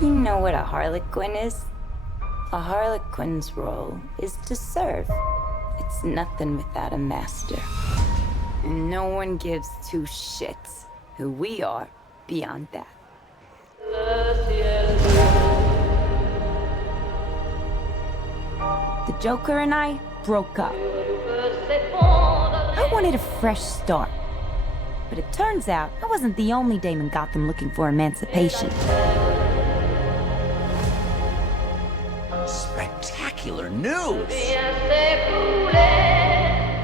You know what a Harley Quinn is? A Harley Quinn's role is to serve. It's nothing without a master. And no one gives two shits who we are beyond that. The Joker and I broke up. I wanted a fresh start. But it turns out I wasn't the only dame in Gotham looking for emancipation. Spectacular news!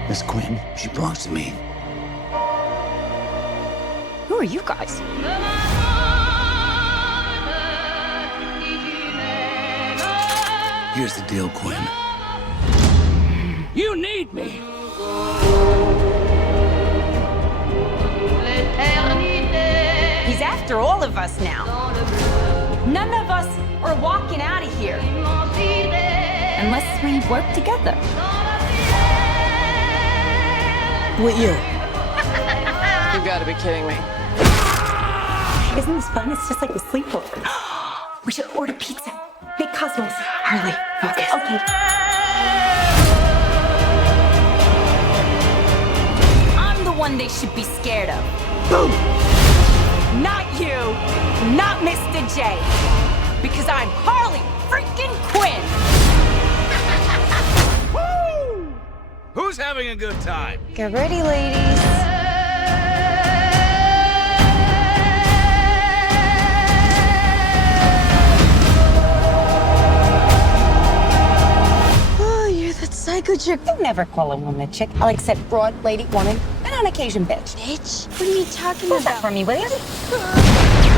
Miss Quinn, she belongs to me. Who are you guys? Here's the deal, Quinn. You need me! He's after all of us now. None of us are walking out of here. Unless we work together. With you? You gotta be kidding me. Isn't this fun? It's just like a sleepover. We should order pizza. Big cosmos. Harley, focus. Okay. I'm the one they should be scared of. Boom! Not you. Not Mr. J. Because I'm Harley freaking Quinn. Woo! Who's having a good time? Get ready, ladies. Psycho chick. Don't never call a woman a chick. I'll accept broad, lady, woman, and on occasion, bitch. Bitch? What are you talking Hold that about? for me, will you?